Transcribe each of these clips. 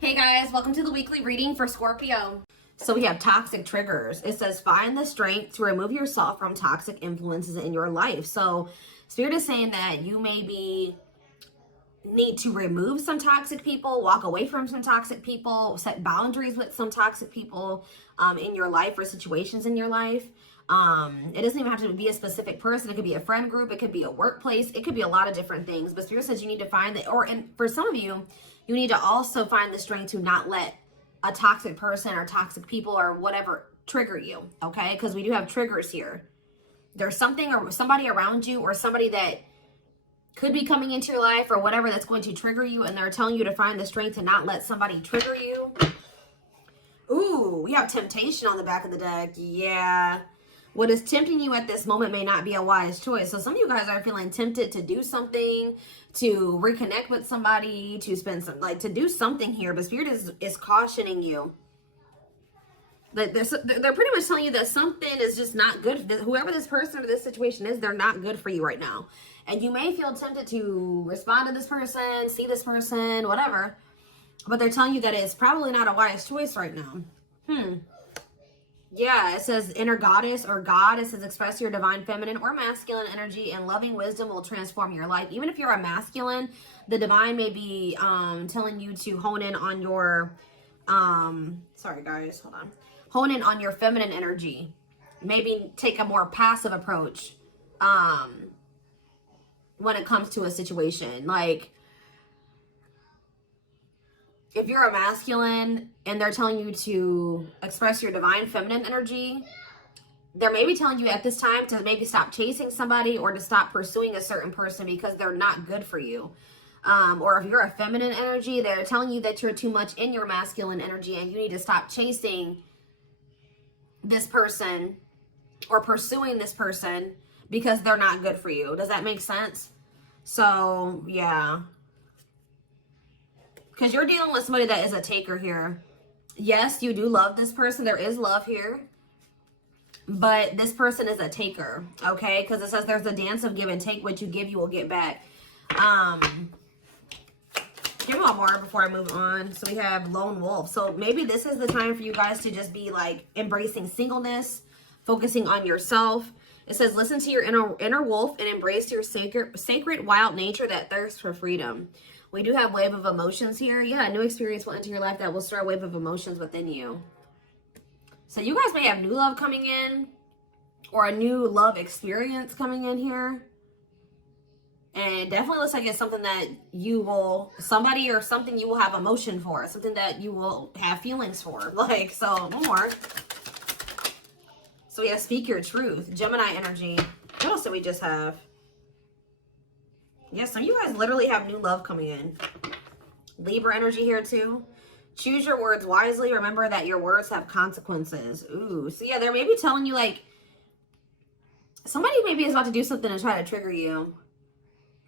Hey guys, welcome to the weekly reading for Scorpio. So we have toxic triggers. It says find the strength to remove yourself from toxic influences in your life. So Spirit is saying that you maybe need to remove some toxic people, walk away from some toxic people, set boundaries with some toxic people in your life or situations in your life. It doesn't even have to be a specific person. It could be a friend group. It could be a workplace. It could be a lot of different things. But Spirit says you need to find that, and for some of you, you need to also find the strength to not let a toxic person or toxic people or whatever trigger you, okay? Because we do have triggers here. There's something or somebody around you or somebody that could be coming into your life or whatever that's going to trigger you, and they're telling you to find the strength to not let somebody trigger you. Ooh, we have temptation on the back of the deck. Yeah. What is tempting you at this moment may not be a wise choice. So some of you guys are feeling tempted to do something, to reconnect with somebody, to spend some, to do something here. But Spirit is cautioning you. That they're pretty much telling you that something is just not good. Whoever this person or this situation is, they're not good for you right now. And you may feel tempted to respond to this person, see this person, whatever. But they're telling you that it's probably not a wise choice right now. Yeah, it says inner goddess or God. It says express your divine feminine or masculine energy, and loving wisdom will transform your life. Even if you're a masculine, the divine may be telling you to hone in on your, sorry guys, hold on. Hone in on your feminine energy. Maybe take a more passive approach when it comes to a situation. Like, if you're a masculine and they're telling you to express your divine feminine energy, they're maybe telling you at this time to maybe stop chasing somebody or to stop pursuing a certain person because they're not good for you. Or if you're a feminine energy, they're telling you that you're too much in your masculine energy and you need to stop chasing this person or pursuing this person because they're not good for you. Does that make sense? So, yeah. Because you're dealing with somebody that is a taker here. Yes, you do love this person. There is love here. But this person is a taker, okay? Because it says there's a dance of give and take. What you give, you will get back. Give me one more before I move on. So we have lone wolf. So maybe this is the time for you guys to just be like embracing singleness, focusing on yourself. It says listen to your inner wolf and embrace your sacred wild nature that thirsts for freedom. We do have wave of emotions here. Yeah, a new experience will enter your life that will stir a wave of emotions within you. So you guys may have new love coming in or a new love experience coming in here. And it definitely looks like it's something that you will, somebody or something you will have emotion for. Something that you will have feelings for. Like, so, more. So we have speak your truth. Gemini energy. What else did we just have? Yes, some of you guys literally have new love coming in. Libra energy here too. Choose your words wisely. Remember that your words have consequences. Ooh, so yeah, they're maybe telling you like, somebody maybe is about to do something to try to trigger you.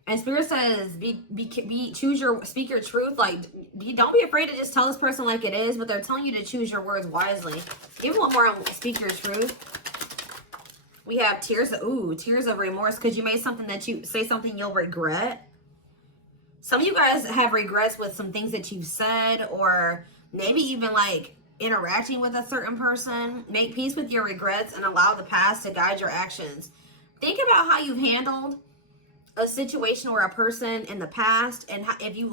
And Spirit says, speak your truth. Like, don't be afraid to just tell this person like it is, but they're telling you to choose your words wisely. Give one more on speak your truth. We have tears of remorse because you made something that you say something you'll regret. Some of you guys have regrets with some things that you've said, or maybe even like interacting with a certain person. Make peace with your regrets and allow the past to guide your actions. Think about how you've handled a situation or a person in the past, and if you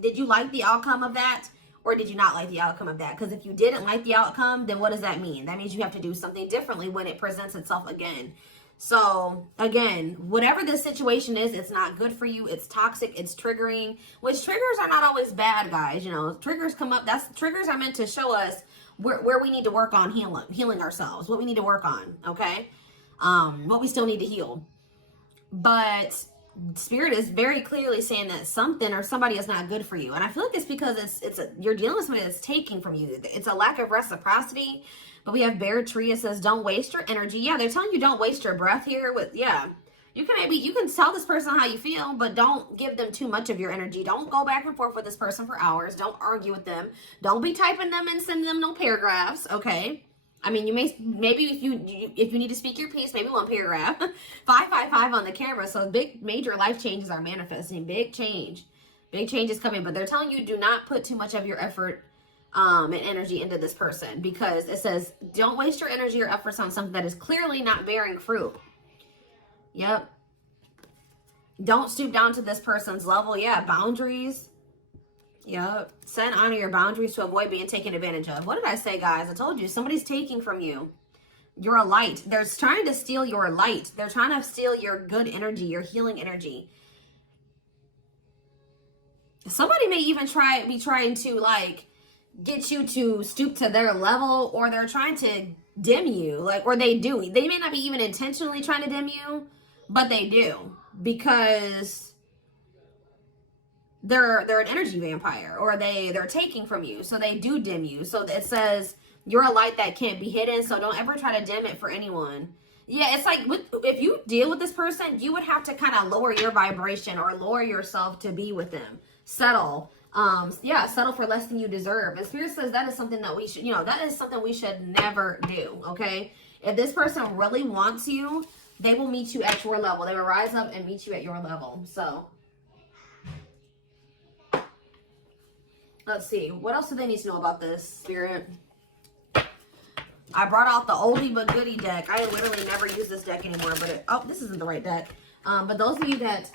did you like the outcome of that? Or did you not like the outcome of that? Because if you didn't like the outcome, then what does that mean? That means you have to do something differently when it presents itself again. So, again, whatever this situation is, it's not good for you. It's toxic. It's triggering. Which triggers are not always bad, guys. You know, triggers come up. Triggers are meant to show us where we need to work on healing ourselves. What we need to work on, okay? What we still need to heal. But Spirit is very clearly saying that something or somebody is not good for you, and I feel like it's because you're dealing with somebody that's taking from you. It's a lack of reciprocity. But we have Bear Tree. It says don't waste your energy. Yeah, they're telling you don't waste your breath here. You can tell this person how you feel, but don't give them too much of your energy. Don't go back and forth with this person for hours. Don't argue with them. Don't be typing them and sending them no paragraphs. Okay. I mean, you maybe if you need to speak your piece, maybe one paragraph. 555 on the camera. So major life changes are manifesting. Big change. Big changes coming, but they're telling you do not put too much of your effort and energy into this person, because it says don't waste your energy or efforts on something that is clearly not bearing fruit. Yep. Don't stoop down to this person's level. Yeah, boundaries. Yep. Set and honor your boundaries to avoid being taken advantage of. What did I say, guys? I told you, somebody's taking from you. You're a light. They're trying to steal your light. They're trying to steal your good energy, your healing energy. Somebody may even be trying to like get you to stoop to their level, or they're trying to dim you, like, or they do. They may not be even intentionally trying to dim you, but they do, because they're an energy vampire, or they're taking from you, so they do dim you. So it says you're a light that can't be hidden, so don't ever try to dim it for anyone. Yeah, it's like if you deal with this person, you would have to kind of lower your vibration or lower yourself to be with them. Settle. Yeah, settle for less than you deserve. And Spirit says that is something that we should, that is something we should never do, okay? If this person really wants you, they will meet you at your level. They will rise up and meet you at your level. So, let's see. What else do they need to know about this, Spirit? I brought out the oldie but goodie deck. I literally never use this deck anymore, but oh, this isn't the right deck. But those of you that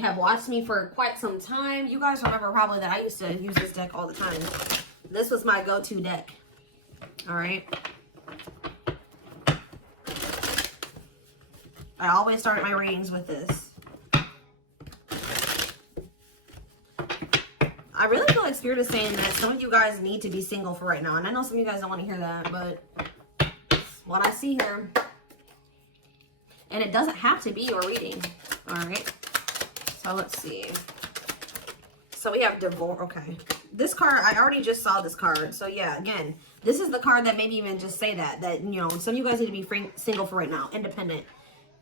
have watched me for quite some time, you guys remember probably that I used to use this deck all the time. This was my go-to deck. All right. I always started my readings with this. I really feel like Spirit is saying that some of you guys need to be single for right now. And I know some of you guys don't want to hear that, but what I see here. And it doesn't have to be your reading. All right. So let's see. So we have divorce. Okay. This card, I already just saw this card. So yeah, again, this is the card that maybe even just say that some of you guys need to be single for right now. Independent.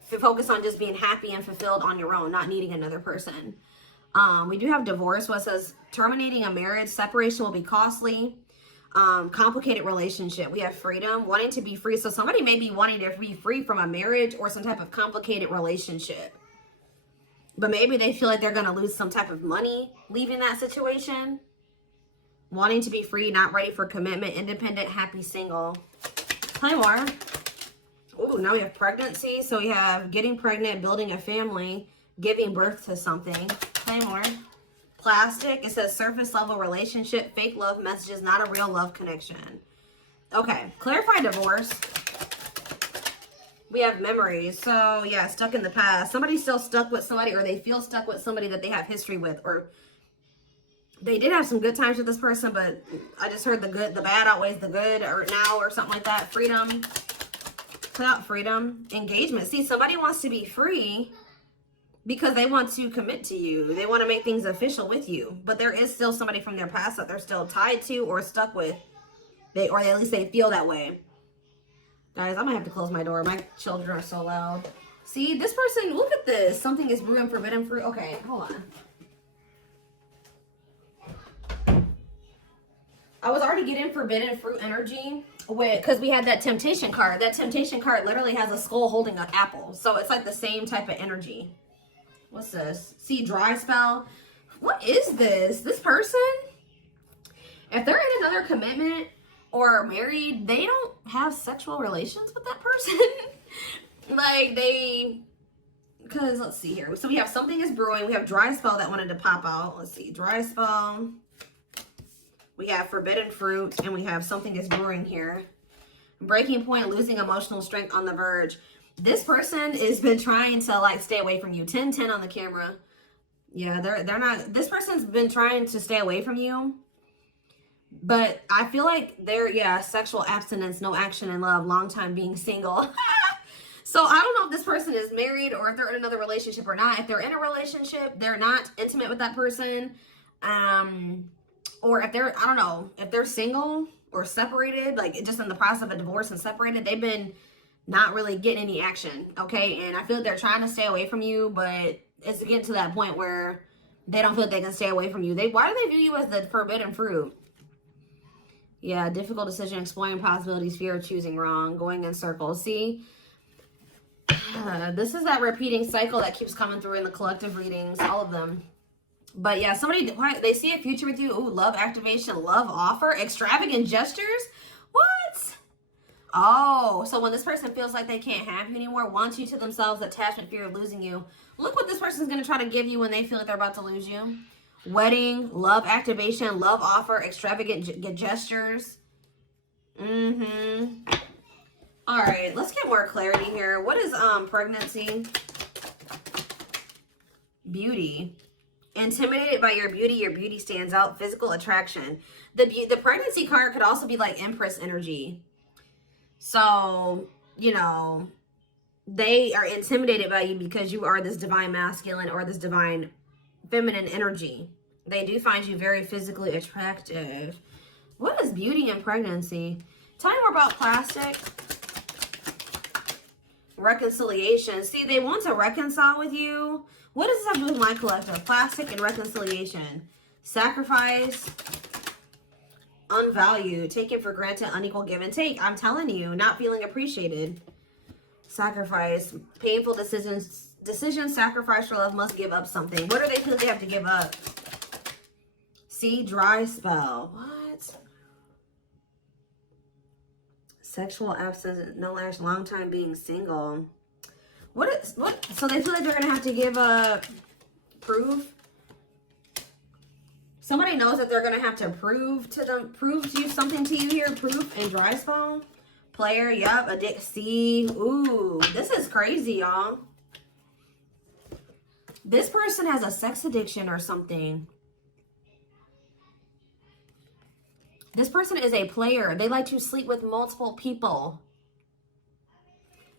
Focus on just being happy and fulfilled on your own, not needing another person. We do have divorce. What says terminating a marriage, separation will be costly. Complicated relationship. We have freedom, wanting to be free. So somebody may be wanting to be free from a marriage or some type of complicated relationship, but maybe they feel like they're going to lose some type of money leaving that situation. Wanting to be free, not ready for commitment, independent, happy, single. Play more. Oh, now we have pregnancy. So we have getting pregnant, building a family, giving birth to something. Play more. Plastic. It says surface level relationship, fake love messages, not a real love connection. Okay. Clarify divorce. We have memories. So yeah, stuck in the past. Somebody's still stuck with somebody, or they feel stuck with somebody that they have history with, or they did have some good times with this person, but I just heard the bad outweighs the good, or now, or something like that. Freedom. Put out freedom. Engagement. See, somebody wants to be free because they want to commit to you. They want to make things official with you. But there is still somebody from their past that they're still tied to or stuck with. Or at least they feel that way. Guys, I'm going to have to close my door. My children are so loud. See, this person, look at this. Something is brewing forbidden fruit. Okay, hold on. I was already getting forbidden fruit energy because we had that temptation card. That temptation card literally has a skull holding an apple. So it's like the same type of energy. What's this? See, dry spell. What is this? This person, if they're in another commitment or married, they don't have sexual relations with that person. Like because let's see here. So we have something is brewing. We have dry spell that wanted to pop out. Let's see, dry spell. We have forbidden fruit, and we have something is brewing here. Breaking point, losing emotional strength, on the verge. This person has been trying to like stay away from you. 10-10 on the camera. Yeah, they're not. This person's been trying to stay away from you, but I feel like sexual abstinence, no action in love, long time being single. So I don't know if this person is married or if they're in another relationship or not. If they're in a relationship, they're not intimate with that person. Or if they're, I don't know, if they're single or separated, like just in the process of a divorce and separated, they've been not really getting any action, okay? And I feel like they're trying to stay away from you, but it's getting to that point where they don't feel like they can stay away from you. Why do they view you as the forbidden fruit? Yeah, difficult decision, exploring possibilities, fear of choosing wrong, going in circles. See, this is that repeating cycle that keeps coming through in the collective readings, all of them. But yeah, somebody, they see a future with you. Ooh, love activation, love offer, extravagant gestures. What? Oh, so when this person feels like they can't have you anymore, wants you to themselves, attachment, fear of losing you, look what this person's going to try to give you when they feel like they're about to lose you. Wedding, love activation, love offer, extravagant gestures. Mm-hmm. All right, let's get more clarity here. What is pregnancy? Beauty. Intimidated by your beauty stands out. Physical attraction. The pregnancy card could also be like Empress energy. So, you know, they are intimidated by you because you are this divine masculine or this divine feminine energy. They do find you very physically attractive. What is beauty and pregnancy? Tell me more about plastic. Reconciliation. See, they want to reconcile with you. What does this have to do with my collective? Plastic and reconciliation. Sacrifice. Unvalued. Taken for granted. Unequal give and take. I'm telling you, not feeling appreciated. Sacrifice. Painful decisions. Sacrifice for love. Must give up something. What do they feel they have to give up? See, dry spell. What? Sexual absence. No last long time being single. What? So they feel like they're gonna have to give up proof. Somebody knows that they're gonna have to prove to you something to you here. Proof and dry spell. Player, yup. See, ooh, this is crazy, y'all. This person has a sex addiction or something. This person is a player. They like to sleep with multiple people.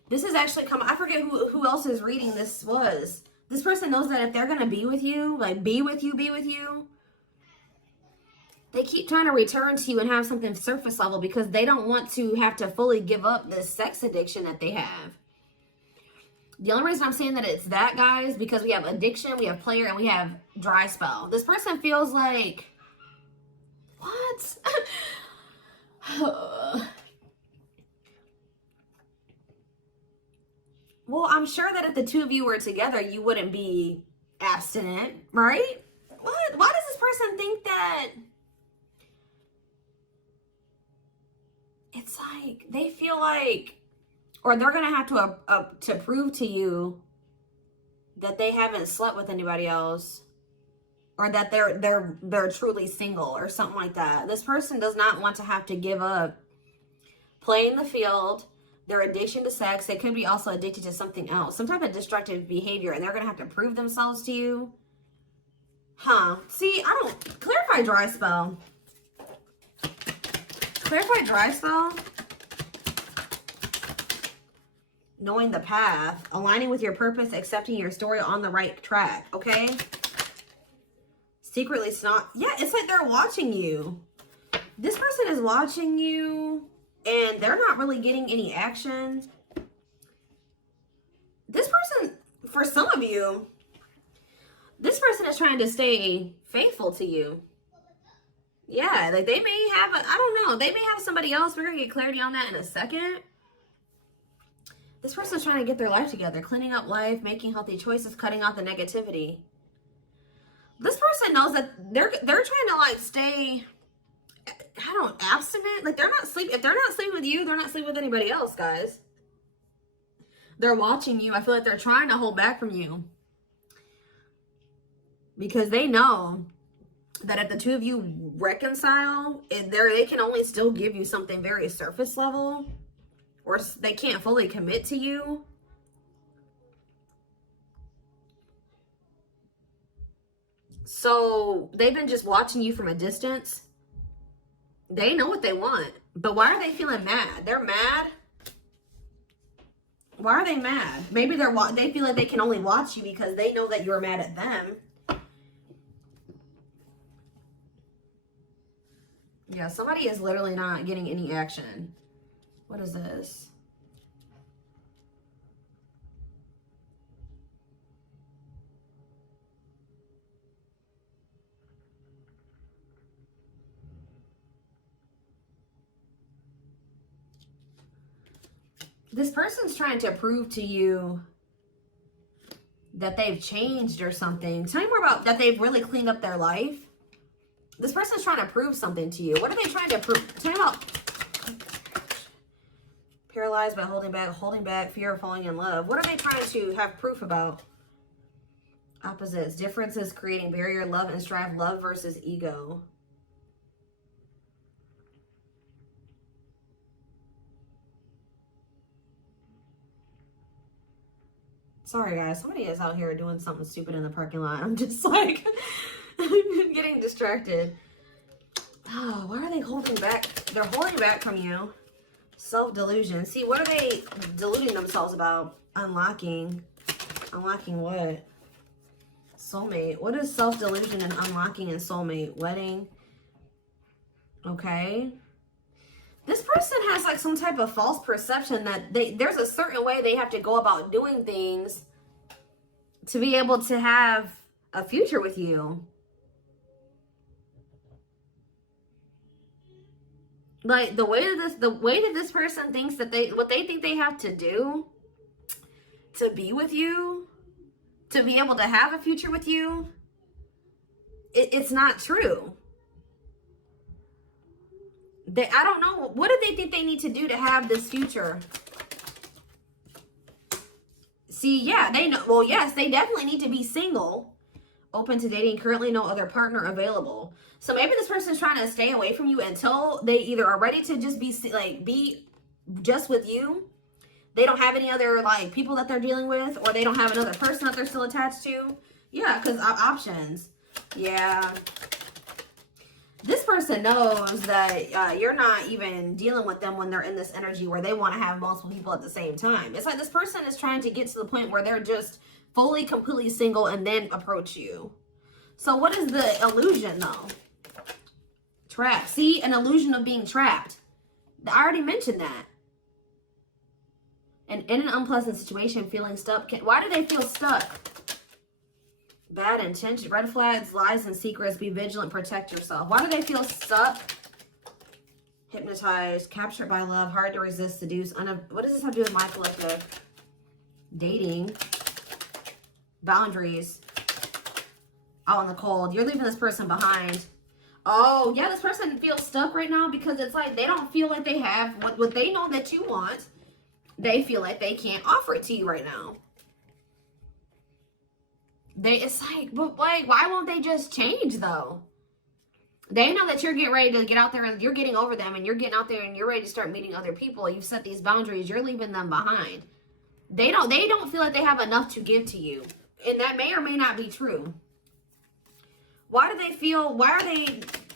This is actually I forget who else's reading this was. This person knows that if they're going to be with you, like be with you, they keep trying to return to you and have something surface level because they don't want to have to fully give up this sex addiction that they have. The only reason I'm saying that it's that, guys, because we have addiction, we have player, and we have dry spell. This person feels like, what? Well, I'm sure that if the two of you were together, you wouldn't be abstinent, right? What? Why does this person think that? It's like they feel like, or they're gonna have to prove to you that they haven't slept with anybody else, or that they're truly single or something like that. This person does not want to have to give up playing the field. Their addiction to sex. They could be also addicted to something else, some type of destructive behavior, and they're gonna have to prove themselves to you. Huh? See, I don't clarify dry spell. Clarify dry spell. Knowing the path, aligning with your purpose, accepting your story, on the right track. Okay. Secretly snot. Yeah, it's like they're watching you. This person is watching you. And they're not really getting any action. This person, for some of you, this person is trying to stay faithful to you. Yeah, like they may have, I don't know, they may have somebody else. We're going to get clarity on that in a second. This person's trying to get their life together, cleaning up life, making healthy choices, cutting out the negativity. This person knows that they're trying to like stay, I don't, abstinent. Like they're not sleeping. If they're not sleeping with you, they're not sleeping with anybody else, guys. They're watching you. I feel like they're trying to hold back from you. Because they know that if the two of you reconcile, they can only still give you something very surface level. Or they can't fully commit to you. So they've been just watching you from a distance. They know what they want, but why are they feeling mad? They're mad. Why are they mad? Maybe they feel like they can only watch you because they know that you're mad at them. Yeah, somebody is literally not getting any action. What is this? This person's trying to prove to you that they've changed or something. Tell me more about that they've really cleaned up their life. This person's trying to prove something to you. What are they trying to prove? Tell me about paralyzed by holding back, fear of falling in love. What are they trying to have proof about? Opposites, differences, creating barrier, love and strive, love versus ego. Sorry, guys. Somebody is out here doing something stupid in the parking lot. I'm just like getting distracted. Oh, why are they holding back? They're holding back from you. Self-delusion. See, what are they deluding themselves about? Unlocking. Unlocking what? Soulmate. What is self-delusion and unlocking in soulmate? Wedding. Okay. This person has like some type of false perception that there's a certain way they have to go about doing things to be able to have a future with you. Like the way that this person thinks that what they think they have to do to be with you, to be able to have a future with you, it's not true. I don't know. What do they think they need to do to have this future? See, yeah, they know. Well, yes, they definitely need to be single, open to dating, currently no other partner available. So maybe this person's trying to stay away from you until they either are ready to just be just with you. They don't have any other like people that they're dealing with, or they don't have another person that they're still attached to. Yeah, because options. Yeah. This person knows that you're not even dealing with them when they're in this energy where they want to have multiple people at the same time. It's like this person is trying to get to the point where they're just fully, completely single and then approach you. So what is the illusion though? Trapped. See, an illusion of being trapped. I already mentioned that. And in an unpleasant situation, feeling stuck. Why do they feel stuck? Bad intention, red flags, lies and secrets, be vigilant, protect yourself. Why do they feel stuck? Hypnotized, captured by love, hard to resist, seduce. What does this have to do with my collective? Dating, boundaries, out in the cold. You're leaving this person behind. Oh, yeah, this person feels stuck right now because it's like they don't feel like they have what they know that you want. They feel like they can't offer it to you right now. It's like, but like, why won't they just change though? They know that you're getting ready to get out there and you're getting over them and you're getting out there and you're ready to start meeting other people. You've set these boundaries. You're leaving them behind. They don't feel like they have enough to give to you. And that may or may not be true. Why aren't they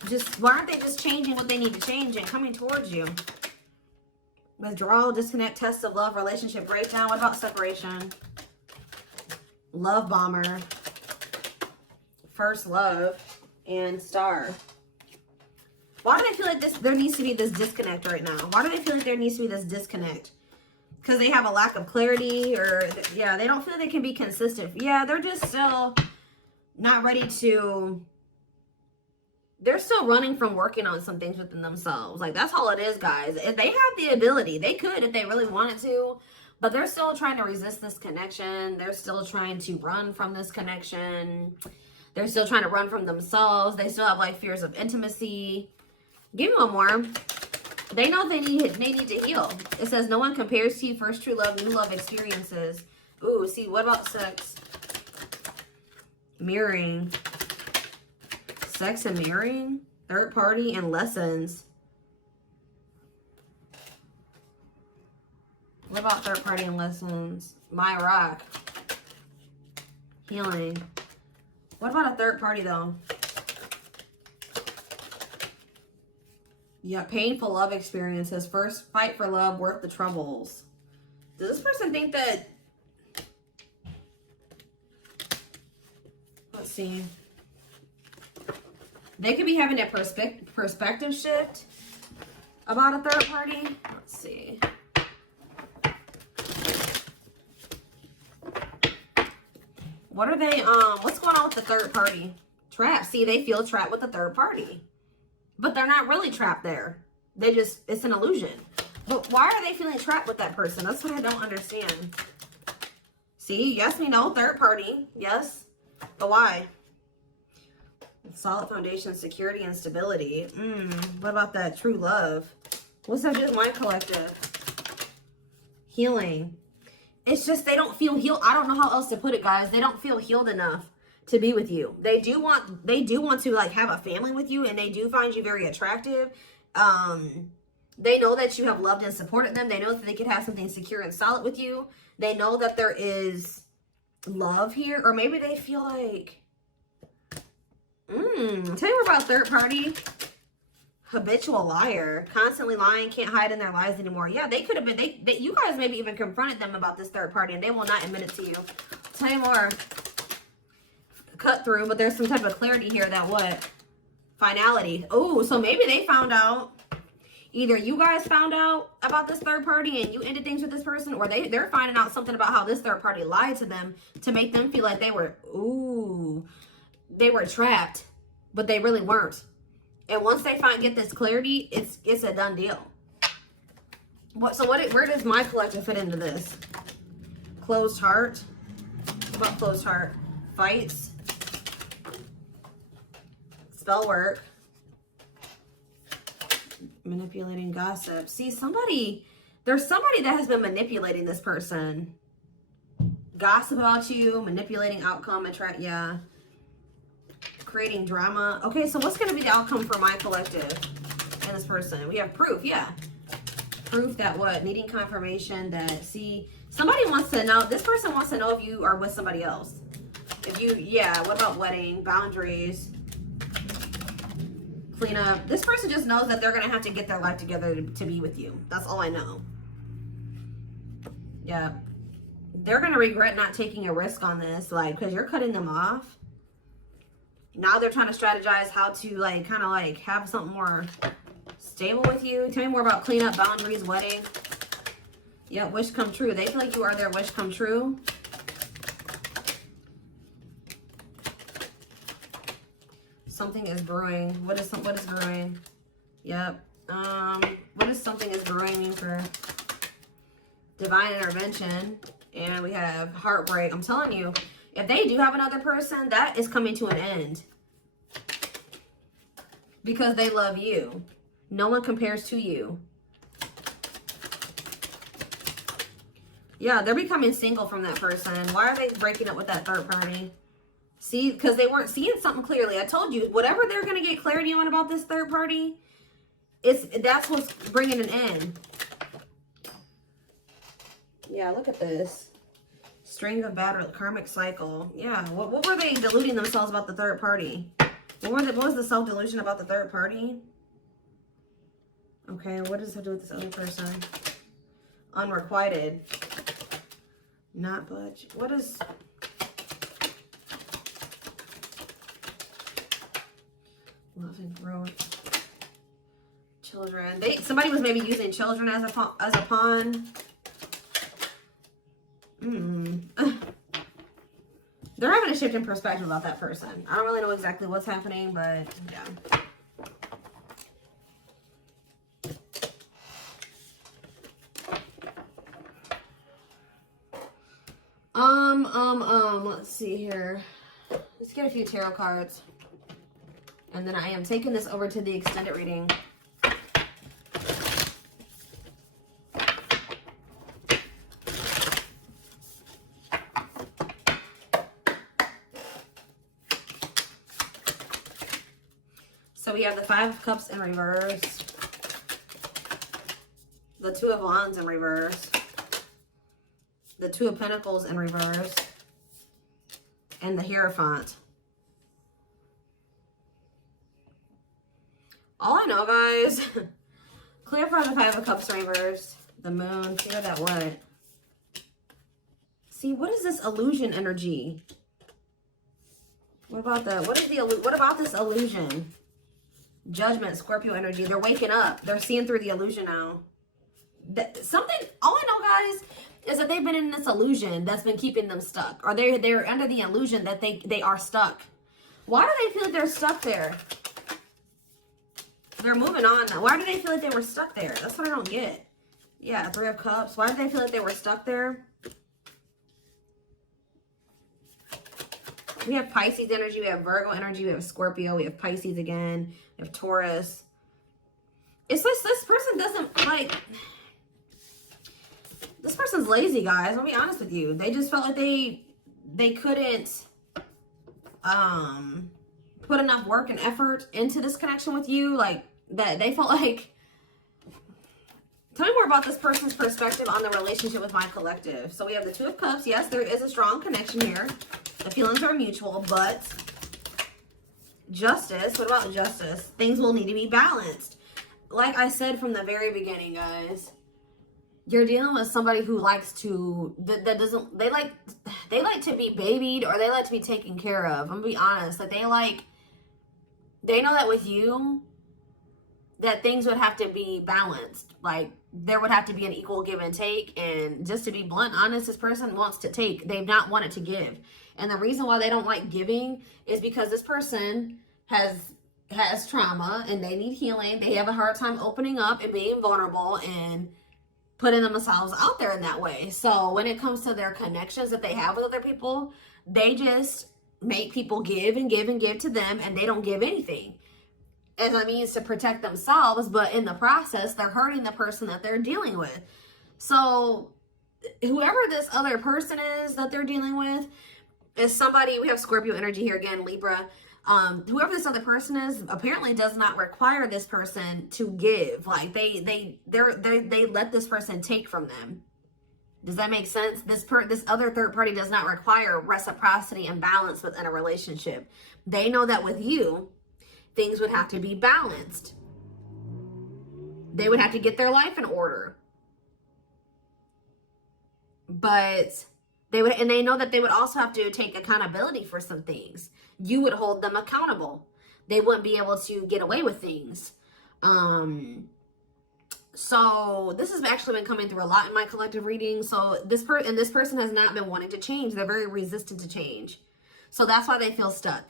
just changing what they need to change and coming towards you? Withdrawal, disconnect, test of love, relationship breakdown. What about separation? Love bomber, first love, and star. Why do they feel like there needs to be this disconnect right now? Why do they feel like there needs to be this disconnect? Because they have a lack of clarity, or yeah, they don't feel they can be consistent. Yeah, they're just still not ready to. They're still running from working on some things within themselves. Like, that's all it is, guys. If they have the ability, they could if they really wanted to. But they're still trying to resist this connection. They're still trying to run from this connection. They're still trying to run from themselves. They still have like fears of intimacy. Give me one more. They know they need to heal. It says no one compares to you. First true love, new love experiences. Ooh, see, what about sex? Mirroring. Sex and mirroring. Third party and lessons. What about third party and lessons? My rock. Healing. What about a third party though? Yeah, painful love experiences. First fight for love, worth the troubles. Does this person think that... Let's see. They could be having a perspective shift about a third party. Let's see. What are they, what's going on with the third party? Trapped. See, they feel trapped with the third party. But they're not really trapped there. It's an illusion. But why are they feeling trapped with that person? That's what I don't understand. See, yes, we know, third party. Yes, but why? Solid foundation, security, and stability. What about that true love? What's that do with my collective? Healing. It's just they don't feel healed. I don't know how else to put it, guys. They don't feel healed enough to be with you. They do want to like have a family with you, and they do find you very attractive. They know that you have loved and supported them. They know that they could have something secure and solid with you. They know that there is love here, or maybe they feel like, tell you more about third party. Habitual liar, constantly lying, can't hide in their lies anymore. Yeah, they could have been, you guys maybe even confronted them about this third party, and they will not admit it to you. Tell you more. Cut through, but there's some type of clarity here that what? Finality. Oh, so maybe they found out. Either you guys found out about this third party and you ended things with this person, or they're finding out something about how this third party lied to them to make them feel like they were trapped, but they really weren't. And once they get this clarity, it's a done deal. Where does my collective fit into this? Closed heart. What about closed heart? Fights. Spell work. Manipulating, gossip. See, there's somebody that has been manipulating this person. Gossip about you, manipulating outcome, yeah. Creating drama. Okay, so what's going to be the outcome for my collective and this person? We have proof, yeah. Proof that what? Needing confirmation that, see, somebody wants to know, this person wants to know if you are with somebody else. What about wedding, boundaries, clean up. This person just knows that they're going to have to get their life together to be with you. That's all I know. Yeah. They're going to regret not taking a risk on this, like, because you're cutting them off. Now they're trying to strategize how to, like, kind of, like, have something more stable with you. Tell me more about cleanup, boundaries, wedding. Yeah, wish come true. They feel like you are their wish come true. Something is brewing. What is brewing? Yep. What does something is brewing mean for divine intervention? And we have heartbreak. I'm telling you, if they do have another person, that is coming to an end. Because they love you. No one compares to you. Yeah, they're becoming single from that person. Why are they breaking up with that third party? See, because they weren't seeing something clearly. I told you, whatever they're going to get clarity on about this third party, that's what's bringing an end. Yeah, look at this. String of battle, karmic cycle. Yeah, what were they deluding themselves about the third party? What was the self-delusion about the third party? Okay, what does it have to do with this other person? Unrequited. Not budge. What is... Love and growth. Children. Somebody was maybe using children as a pawn. They're having a shift in perspective about that person. I don't really know exactly what's happening, but yeah. Let's see here. Let's get a few tarot cards. And then I am taking this over to the extended reading. So we have the Five of Cups in reverse. The Two of Wands in reverse. The Two of Pentacles in reverse. And the Hierophant. All I know, guys, clarify the Five of Cups reversed. The Moon, clear that what? See, what is this illusion energy? What about this illusion? Judgment, Scorpio energy. They're waking up. They're seeing through the illusion now. All I know, guys, is that they've been in this illusion that's been keeping them stuck. Or they're under the illusion that they are stuck. Why do they feel like they're stuck there? They're moving on now. Why do they feel like they were stuck there? That's what I don't get. Yeah, Three of Cups. Why did they feel like they were stuck there? We have Pisces energy, we have Virgo energy, we have Scorpio, we have Pisces again, we have Taurus. It's just this person doesn't like, this person's lazy, guys. I'll be honest with you. They just felt like they couldn't put enough work and effort into this connection with you. Like, that they felt like, tell me more about this person's perspective on the relationship with my collective. So we have the Two of Cups. Yes, there is a strong connection here. The feelings are mutual, but Justice. What about Justice? Things will need to be balanced. Like I said from the very beginning, guys, you're dealing with somebody who likes to, they like to be babied, or they like to be taken care of. I'm gonna be honest. Like, they know that with you, that things would have to be balanced. Like, there would have to be an equal give and take. And just to be blunt, honest, this person wants to take. They've not wanted to give. And the reason why they don't like giving is because this person has trauma and they need healing. They have a hard time opening up and being vulnerable and putting themselves out there in that way. So when it comes to their connections that they have with other people, they just make people give and give and give to them, and they don't give anything as a means to protect themselves, but in the process, they're hurting the person that they're dealing with. So whoever this other person is that they're dealing with is somebody, we have Scorpio energy here again, Libra. Whoever this other person is apparently does not require this person to give. Like, they let this person take from them. Does that make sense? This other third party does not require reciprocity and balance within a relationship. They know that with you, things would have to be balanced. They would have to get their life in order. But they know that they would also have to take accountability for some things. You would hold them accountable. They wouldn't be able to get away with things. So this has actually been coming through a lot in my collective reading. So this person has not been wanting to change. They're very resistant to change. So that's why they feel stuck.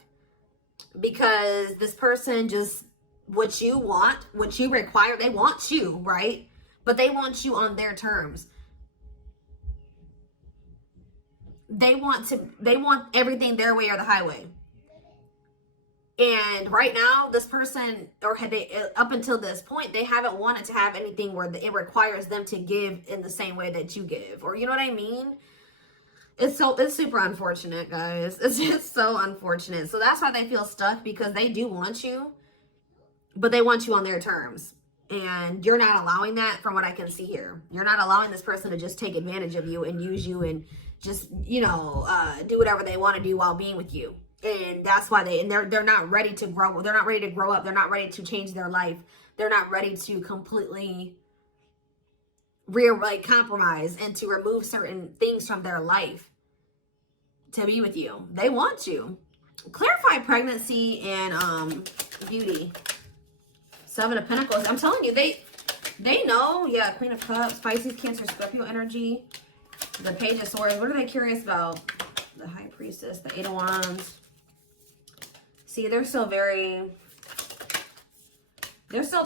Because this person just, what you want, what you require, they want you, right? But they want you on their terms. They want everything their way or the highway. And right now, this person, or up until this point, they haven't wanted to have anything where it requires them to give in the same way that you give. Or, you know what I mean? It's super unfortunate, guys. It's just so unfortunate. So that's why they feel stuck, because they do want you, but they want you on their terms. And you're not allowing that, from what I can see here. You're not allowing this person to just take advantage of you and use you and just, do whatever they want to do while being with you. And that's why they're not ready to grow. They're not ready to grow up. They're not ready to change their life. They're not ready to completely compromise and to remove certain things from their life to be with you. They want you. Clarify pregnancy and beauty. Seven of Pentacles. I'm telling you, they know. Yeah, Queen of Cups, Pisces, Cancer, Scorpio energy. The Page of Swords. What are they curious about? The High Priestess, the Eight of Wands. See, they're still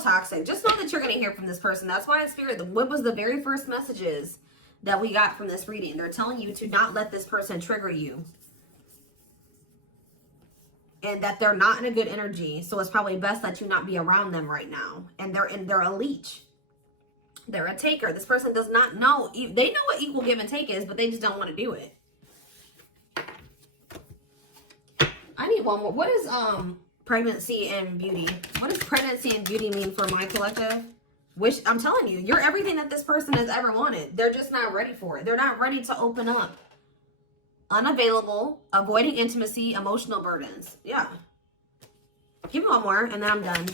toxic. Just know that you're going to hear from this person. That's why in Spirit, what was the very first messages that we got from this reading? They're telling you to not let this person trigger you. And that they're not in a good energy. So it's probably best that you not be around them right now. And they're a leech. They're a taker. This person does not know. They know what equal give and take is, but they just don't want to do it. I need one more. What is pregnancy and beauty? What does pregnancy and beauty mean for my collective? I'm telling you, you're everything that this person has ever wanted. They're just not ready for it. They're not ready to open up. Unavailable, avoiding intimacy, emotional burdens. Yeah. Give me one more and then I'm done.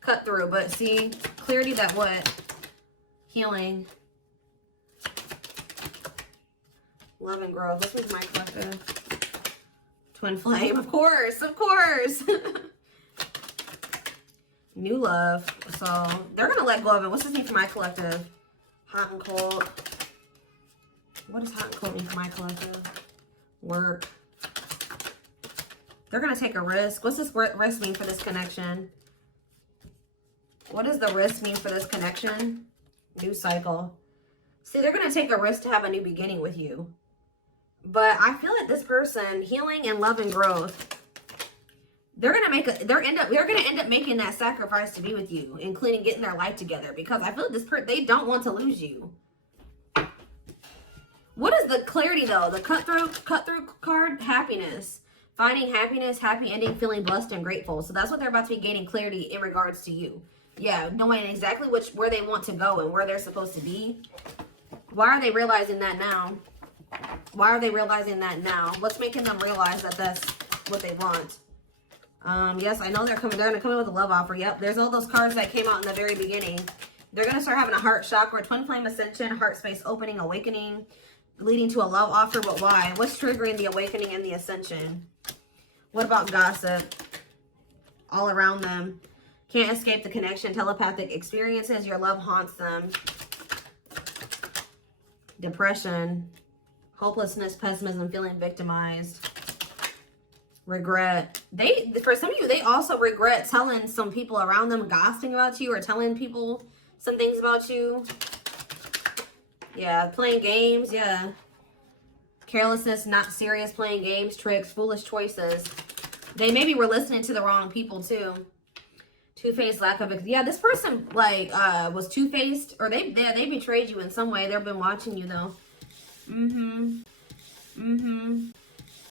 Cut through, but see, clarity that what? Healing. Love and growth. This was my collective. Twin flame, of course, of course. New love. So they're gonna let go of it. What's this mean for my collective? Hot and cold. What does hot and cold mean for my collective? Work. They're gonna take a risk. What's this risk mean for this connection? What does the risk mean for this connection? New cycle. See, they're gonna take a risk to have a new beginning with you. But I feel like this person, healing and love and growth, they're gonna end up making that sacrifice to be with you, including getting their life together. Because I feel like this person, they don't want to lose you. What is the clarity though? The cut through card, happiness. Finding happiness, happy ending, feeling blessed and grateful. So that's what they're about to be gaining clarity in regards to you. Yeah, knowing exactly where they want to go and where they're supposed to be. Why are they realizing that now? Why are they realizing that now? What's making them realize that that's what they want? Yes, I know they're gonna come in with a love offer. Yep, there's all those cards that came out in the very beginning. They're gonna start having a heart chakra, twin flame ascension, heart space opening, awakening, leading to a love offer. But why? What's triggering the awakening and the ascension? What about gossip? All around them. Can't escape the connection. Telepathic experiences. Your love haunts them. Depression. Hopelessness, pessimism, feeling victimized. Regret. For some of you, they also regret telling some people around them, gossiping about you or telling people some things about you. Yeah, playing games. Yeah. Carelessness, not serious, playing games, tricks, foolish choices. They maybe were listening to the wrong people too. Two-faced, lack of... Yeah, this person, like, was two-faced. Or they betrayed you in some way. They've been watching you, though.